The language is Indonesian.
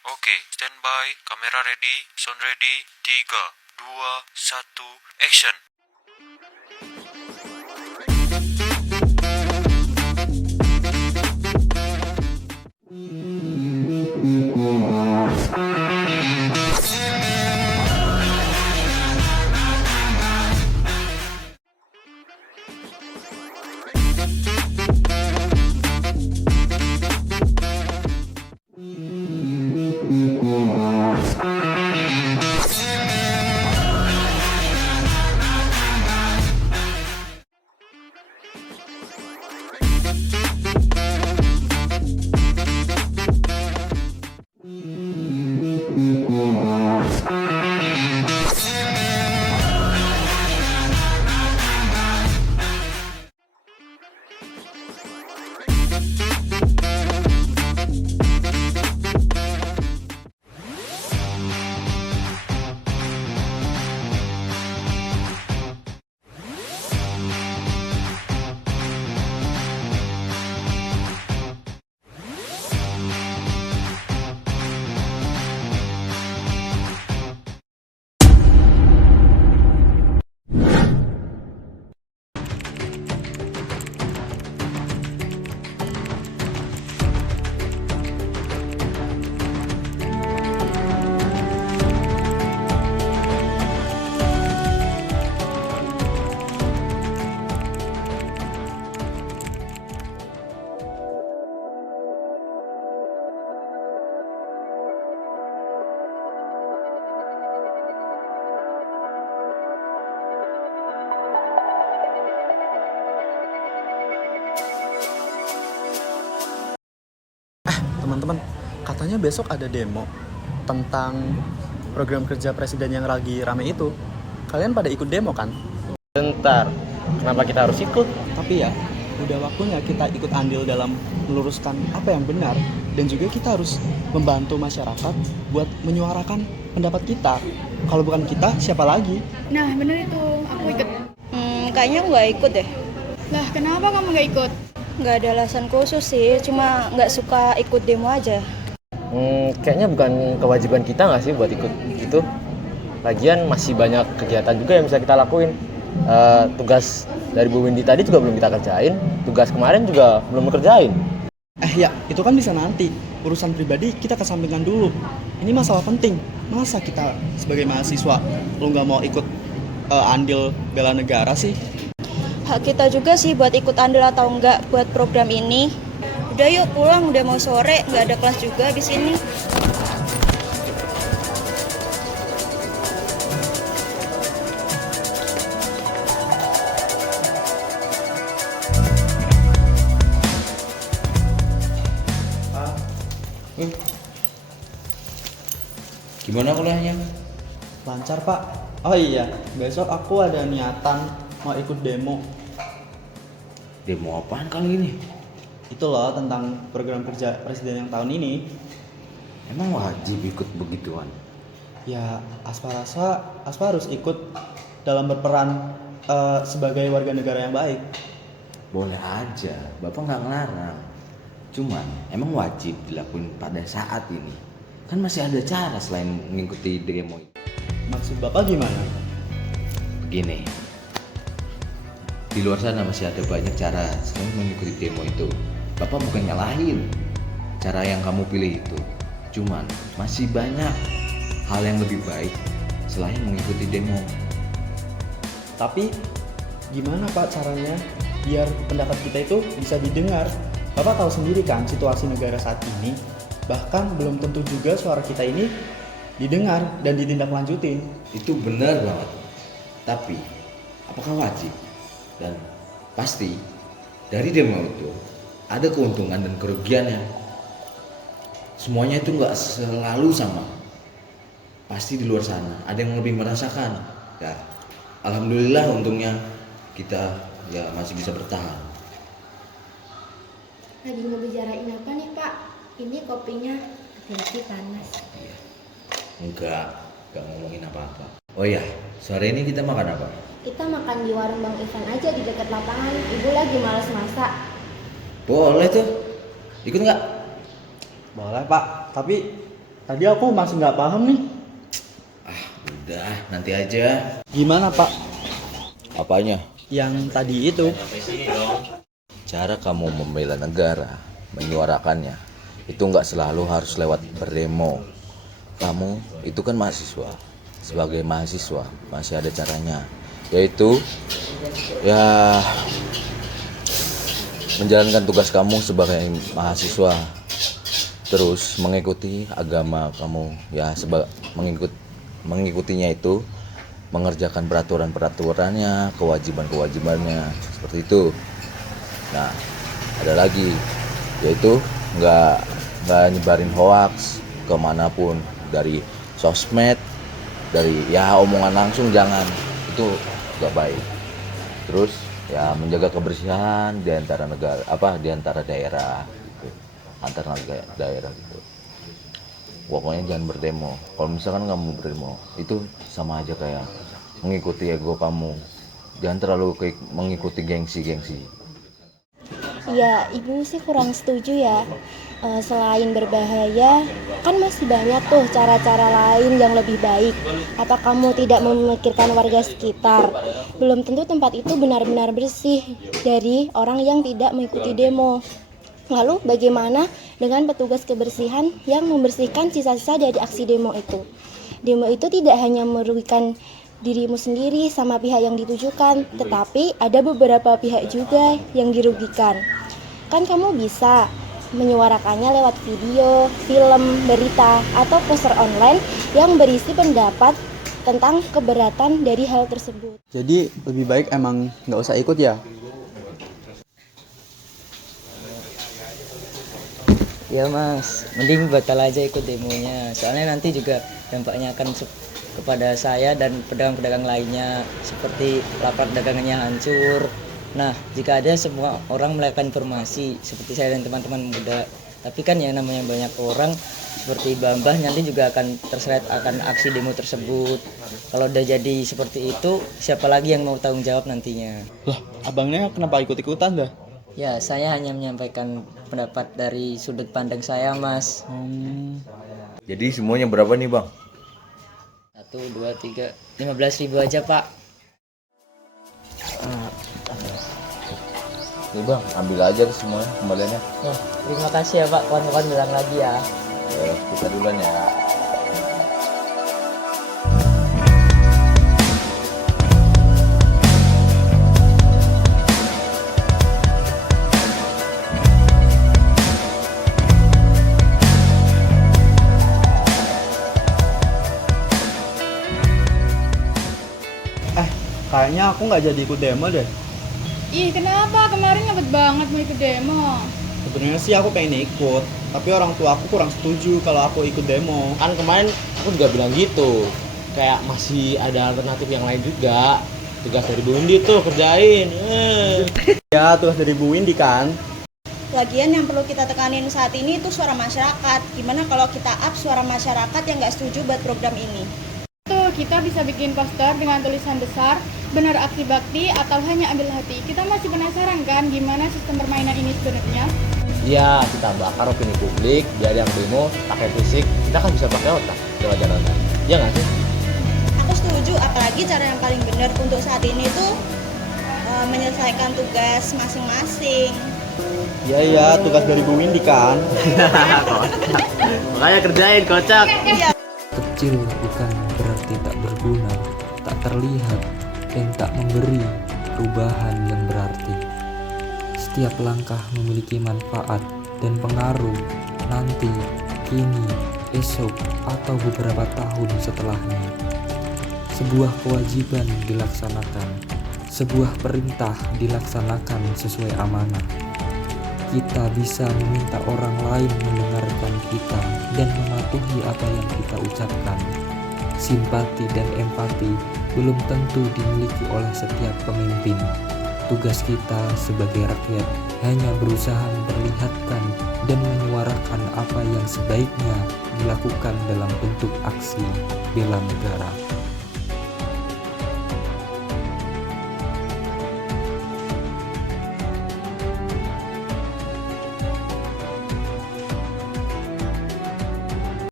Oke, standby, kamera ready, sound ready, 3, 2, 1, action. Teman-teman, katanya besok ada demo tentang program kerja presiden yang lagi rame itu. Kalian pada ikut demo kan? Bentar, kenapa kita harus ikut? Tapi ya, udah waktunya kita ikut andil dalam meluruskan apa yang benar. Dan juga kita harus membantu masyarakat buat menyuarakan pendapat kita. Kalau bukan kita, siapa lagi? Nah, bener itu. Aku ikut. Kayaknya aku nggak ikut deh. Lah, kenapa kamu nggak ikut? Nggak ada alasan khusus sih, cuma nggak suka ikut demo aja. Kayaknya bukan kewajiban kita nggak sih buat ikut itu. Lagian masih banyak kegiatan juga yang bisa kita lakuin. Tugas dari Bu Windy tadi juga belum kita kerjain. Tugas kemarin juga belum kerjain. Ya, itu kan bisa nanti. Urusan pribadi kita kesampingkan dulu. Ini masalah penting. Masa kita sebagai mahasiswa lo nggak mau ikut andil bela negara sih? Hak kita juga sih buat ikut andil atau enggak buat program ini. Udah yuk pulang, udah mau sore, nggak ada kelas juga di sini. Gimana kuliahnya? Lancar Pak. Oh iya, besok aku ada niatan mau ikut demo. Demo apaan kali ini? Itu loh tentang program kerja presiden yang tahun ini. Emang wajib ikut begituan? Ya, Aspa rasa Aspa harus ikut dalam berperan sebagai warga negara yang baik. Boleh aja, Bapak nggak ngelarang. Cuman emang wajib dilakuin pada saat ini. Kan masih ada cara selain mengikuti demo itu. Maksud Bapak gimana? Begini, di luar sana masih ada banyak cara selain mengikuti demo itu. Bapak bukan nyalahin cara yang kamu pilih itu. Cuman masih banyak hal yang lebih baik selain mengikuti demo. Tapi gimana Pak caranya biar pendapat kita itu bisa didengar? Bapak tahu sendiri kan situasi negara saat ini. Bahkan belum tentu juga suara kita ini didengar dan ditindaklanjutin. Itu benar banget. Tapi apakah wajib? Dan pasti dari demo itu ada keuntungan dan kerugiannya. Semuanya itu nggak selalu sama. Pasti di luar sana ada yang lebih merasakan. Ya, alhamdulillah untungnya kita ya masih bisa bertahan. Lagi ngebicarain apa nih Pak? Ini kopinya hati-hati panas. Iya. Enggak ngomongin apa-apa. Oh iya, sore ini kita makan apa? Kita makan di warung Bang Ivan aja di dekat lapangan. Ibu lagi malas masak. Boleh tuh. Ikut nggak? Boleh Pak, tapi Tadi aku masih nggak paham nih. Udah, nanti aja. Gimana Pak? Apanya? Yang tadi itu. Cara kamu membela negara, menyuarakannya, itu nggak selalu harus lewat berdemo. Kamu itu kan mahasiswa. Sebagai mahasiswa masih ada caranya, yaitu ya menjalankan tugas kamu sebagai mahasiswa, terus mengikuti agama kamu ya, mengikutinya itu mengerjakan peraturannya, kewajibannya seperti itu. Nah, ada lagi, yaitu nggak nyebarin hoax kemanapun, dari sosmed, dari ya omongan langsung jangan, itu nggak baik. Terus ya menjaga kebersihan di antara di antara daerah gitu. Antar daerah gitu. Pokoknya jangan berdemo. Kalau misalkan kamu berdemo, itu sama aja kayak mengikuti ego kamu. Jangan terlalu mengikuti gengsi. Ya, ibu sih kurang setuju ya. Selain berbahaya, kan masih banyak tuh cara-cara lain yang lebih baik. Apa kamu tidak memikirkan warga sekitar? Belum tentu tempat itu benar-benar bersih dari orang yang tidak mengikuti demo. Lalu bagaimana dengan petugas kebersihan yang membersihkan sisa-sisa dari aksi demo itu? Demo itu tidak hanya merugikan dirimu sendiri sama pihak yang ditujukan, tetapi ada beberapa pihak juga yang dirugikan. Kan kamu bisa menyuarakannya lewat video, film, berita, atau poster online yang berisi pendapat tentang keberatan dari hal tersebut. Jadi lebih baik emang nggak usah ikut ya? Ya mas, mending batal aja ikut demonya. Soalnya nanti juga dampaknya akan kepada saya dan pedagang-pedagang lainnya, seperti lapak dagangannya hancur. Nah, jika ada semua orang melakukan informasi seperti saya dan teman-teman muda, tapi kan ya namanya banyak orang seperti Bambah nanti juga akan terseret akan aksi demo tersebut. Kalau udah jadi seperti itu, siapa lagi yang mau tanggung jawab nantinya? Lah, abangnya kenapa ikut-ikutan dah? Ya, saya hanya menyampaikan pendapat dari sudut pandang saya, Mas. Jadi semuanya berapa nih, Bang? 1, 2, 3, 15.000 aja, Pak. Nih Bang, ambil aja semuanya kembaliannya. Nah, terima kasih ya Pak, kawan-kawan bilang lagi ya. Kita duluan ya. Kayaknya aku nggak jadi ikut demo deh. Ih, kenapa? Kemarin ngebet banget mau ikut demo. Sebenarnya sih aku pengen ikut, tapi orang tua aku kurang setuju kalau aku ikut demo. Kan kemarin aku juga bilang gitu, kayak masih ada alternatif yang lain juga. Tugas dari Bu Windy tuh kerjain. Ya, tugas dari Bu Windy kan. Lagian yang perlu kita tekanin saat ini itu suara masyarakat. Gimana kalau kita up suara masyarakat yang nggak setuju buat program ini? Tuh, kita bisa bikin poster dengan tulisan besar, benar aksi bakti atau hanya ambil hati. Kita masih penasaran kan gimana sistem permainan ini sebenarnya? Ya, kita bakar opini publik, biar yang demo pakai fisik, kita kan bisa pakai otak lewat jalan. Ya nggak sih? Aku setuju, apalagi cara yang paling benar untuk saat ini tuh menyelesaikan tugas masing-masing. Iya, tugas dari Bu Windy kan. Makanya kerjain, kocak. Kecil bukan berarti tak berguna, tak terlihat, dan tak memberi perubahan yang berarti. Setiap langkah memiliki manfaat dan pengaruh nanti, kini, esok, atau beberapa tahun setelahnya. Sebuah kewajiban dilaksanakan, sebuah perintah dilaksanakan sesuai amanah. Kita bisa meminta orang lain mendengarkan kita dan mematuhi apa yang kita ucapkan. Simpati dan empati belum tentu dimiliki oleh setiap pemimpin. Tugas kita sebagai rakyat hanya berusaha memperlihatkan dan menyuarakan apa yang sebaiknya dilakukan dalam bentuk aksi bela negara.